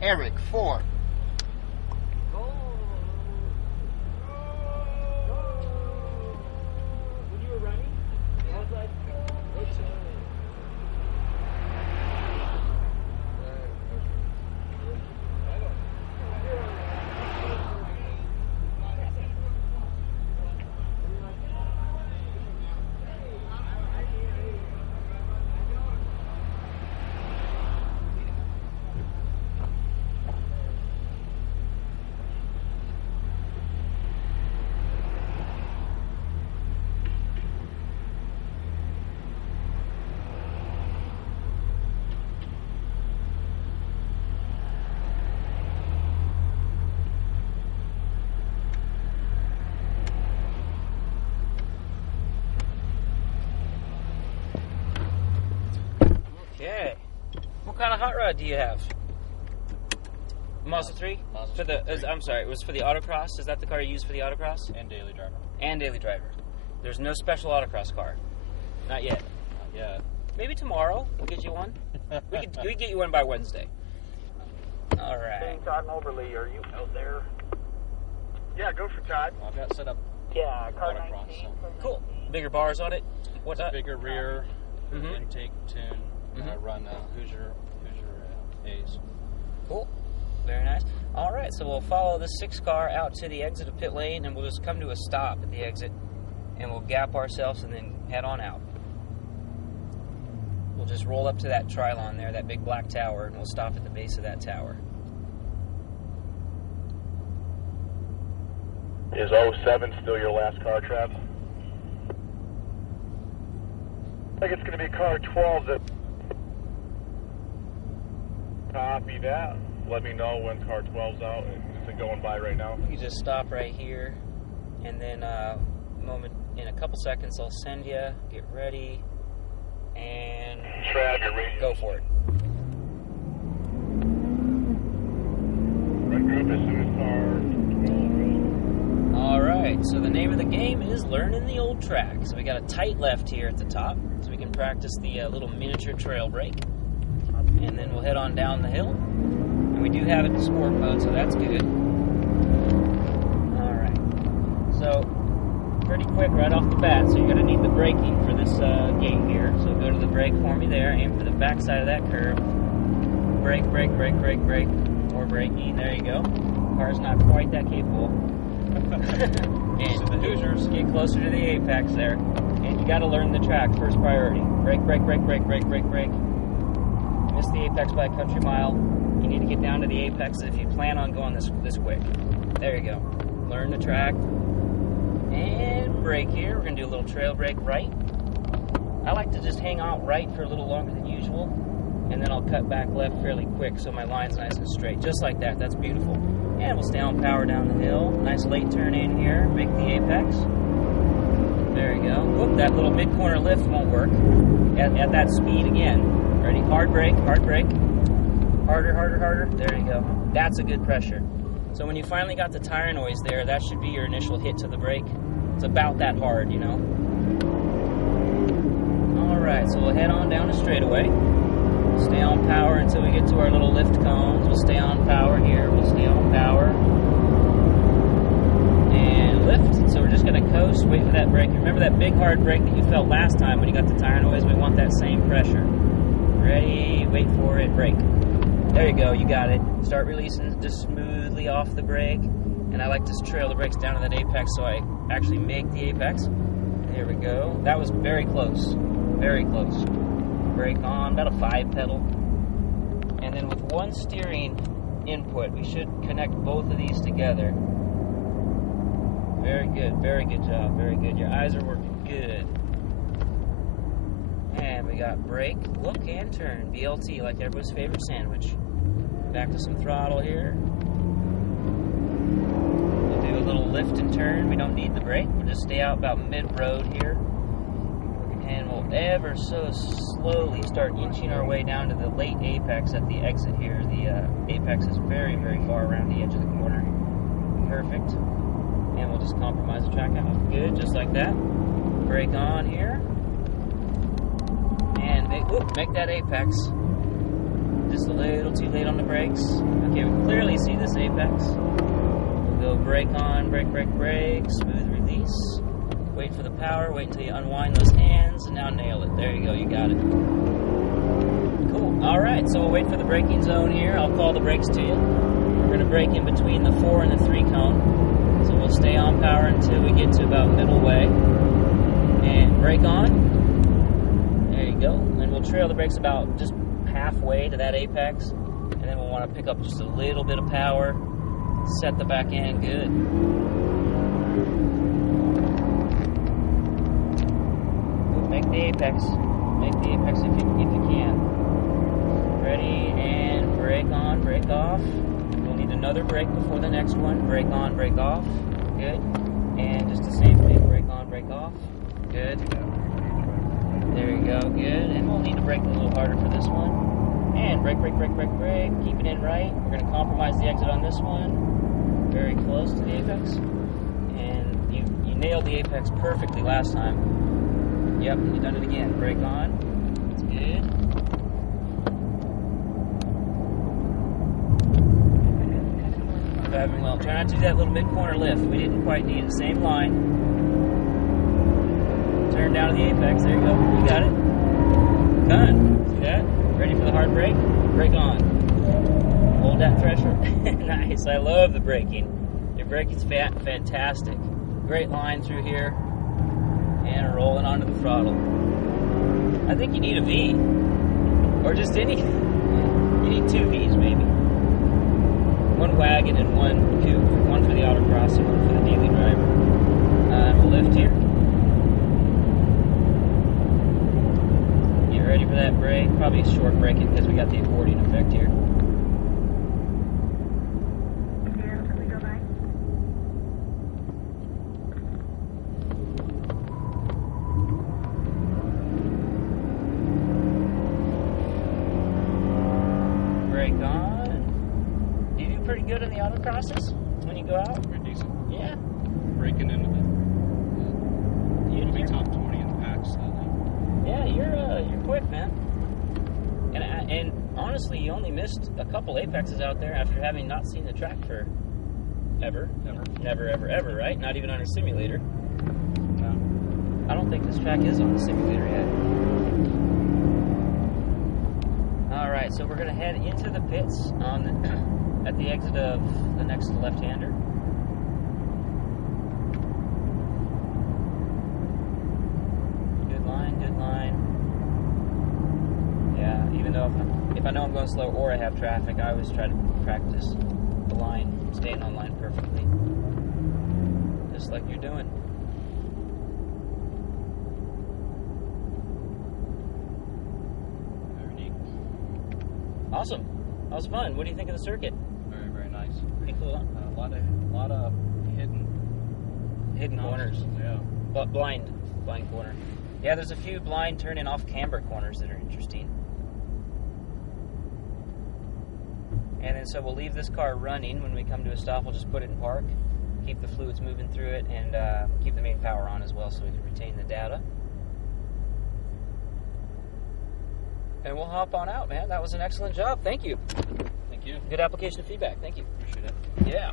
Eric, 4. When you were running, I was like, what's Okay. What kind of hot rod do you have? Mazda 3? For the I'm sorry, it was for the autocross? Is that the car you use for the autocross? And daily driver. And daily driver. There's no special autocross car. Not yet. Not yet. Maybe tomorrow we'll get you one. we can get you one by Wednesday. All right. Todd Moberly, are you out there? Yeah, go for Todd. Well, I've got set up Yeah, car autocross. 19. So Cool. Bigger bars on it. What's that? bigger rear, Mhm. intake tune. And I run Hoosier A's. Cool. Very nice. All right, so we'll follow the 6 car out to the exit of pit lane, and we'll just come to a stop at the exit, and we'll gap ourselves and then head on out. We'll just roll up to that Trilon there, that big black tower, and we'll stop at the base of that tower. Is 07 still your last car, Trev? I think it's going to be car 12 that... Copy that. Let me know when car 12's out. Is it going by right now? You just stop right here, and then in a couple seconds I'll send you, get ready, and Trev, you're ready. go for it. Right group as soon as car 12 All right, so the name of the game is learning the old track. So we got a tight left here at the top, so we can practice the little miniature trail brake. And then we'll head on down the hill. And we do have it in sport mode, so that's good. All right. So pretty quick right off the bat. So you're going to need the braking for this gate here. So go to the brake for me there. Aim for the back side of that curve. Brake, brake, brake, brake, brake. More braking. There you go. Car's not quite that capable. And the Hoosiers get closer to the apex there. And you got to learn the track. First priority. Brake, brake, brake, brake, brake, brake, brake. Missed the apex by a country mile. You need to get down to the apex if you plan on going this quick. There you go. Learn the track. And brake here. We're going to do a little trail brake right. I like to just hang out right for a little longer than usual. And then I'll cut back left fairly quick so my line's nice and straight. Just like that. That's beautiful. And we'll stay on power down the hill. Nice late turn in here. Make the apex. There you go. Whoop, that little mid-corner lift won't work at that speed again. Ready? Hard brake, hard brake. Harder, harder, harder. There you go. That's a good pressure. So when you finally got the tire noise there, that should be your initial hit to the brake. It's about that hard, you know. Alright, so we'll head on down a straightaway. Stay on power until we get to our little lift cones. We'll stay on power here. We'll stay on power. And lift. So we're just going to coast, wait for that brake. Remember that big hard brake that you felt last time when you got the tire noise? We want that same pressure. Ready, wait for it, brake. There you go, you got it. Start releasing just smoothly off the brake. And I like to trail the brakes down to that apex so I actually make the apex. There we go. That was very close. Very close. Brake on, about a 5 pedal. And then with one steering input, we should connect both of these together. Very good job, very good. Your eyes are working good. And we got brake, look, and turn. BLT, like everybody's favorite sandwich. Back to some throttle here. We'll do a little lift and turn. We don't need the brake. We'll just stay out about mid-road here. And we'll ever so slowly start inching our way down to the late apex at the exit here. The apex is very, very far around the edge of the corner. Perfect. And we'll just compromise the track out. Good, just like that. Brake on here. And make that apex. Just a little too late on the brakes. Okay, we can clearly see this apex. We'll go brake on, brake, brake, brake, smooth release. Wait for the power, wait until you unwind those hands, and now nail it. There you go, you got it. Cool. All right, so we'll wait for the braking zone here. I'll call the brakes to you. We're going to brake in between the 4 and the 3 cone. So we'll stay on power until we get to about middle way. And brake on. There you go. And we'll trail the brakes about just halfway to that apex. And then we'll want to pick up just a little bit of power. Set the back end good. Make the apex. Make the apex if you can. Ready, and brake on, brake off. We'll need another brake before the next one. Brake on, brake off. Good. And just the same thing. Brake on, brake off. Good. There you go. Good. And we'll need to brake a little harder for this one. And brake, brake, brake, brake, brake. Keep it in right. We're going to compromise the exit on this one. Very close to the apex. And you nailed the apex perfectly last time. Yep, you done it again. Brake on. That's good. Driving well. Try not to do that little mid-corner lift. We didn't quite need it. Same line. Turn down to the apex. There you go. You got it. Done. See that? Ready for the hard brake? Brake on. Hold that threshold. Nice. I love the braking. Your braking's fantastic. Great line through here. And rolling onto the throttle. I think you need a V. Or just any. You need 2 Vs maybe. One wagon and one coupe. One for the autocross and one for the daily driver. We'll lift here. Get ready for that brake. Probably short braking because we got the accordion effect here. Pretty good in the autocrosses when you go out? Pretty decent. Yeah. Breaking into the maybe top 20 in the packs. Yeah, you're quick, man. And honestly, you only missed a couple apexes out there after having not seen the track for ever. Never, ever, ever, right? Not even on a simulator. No. I don't think this track is on the simulator yet. All right, so we're gonna head into the pits on the at the exit of the next left-hander. Good line, good line. Yeah, even though if I know I'm going slow or I have traffic, I always try to practice the line, staying on line perfectly. Just like you're doing. Very neat. Awesome. That was fun. What do you think of the circuit? Very, very nice. Pretty cool, huh? A lot of hidden corners. Yeah. But blind corner. Yeah, there's a few blind turn-in off camber corners that are interesting. And then so we'll leave this car running. When we come to a stop, we'll just put it in park, keep the fluids moving through it, and keep the main power on as well so we can retain the data. And we'll hop on out, man. That was an excellent job. Thank you. Thank you. Good application of feedback. Thank you. Appreciate it. Yeah.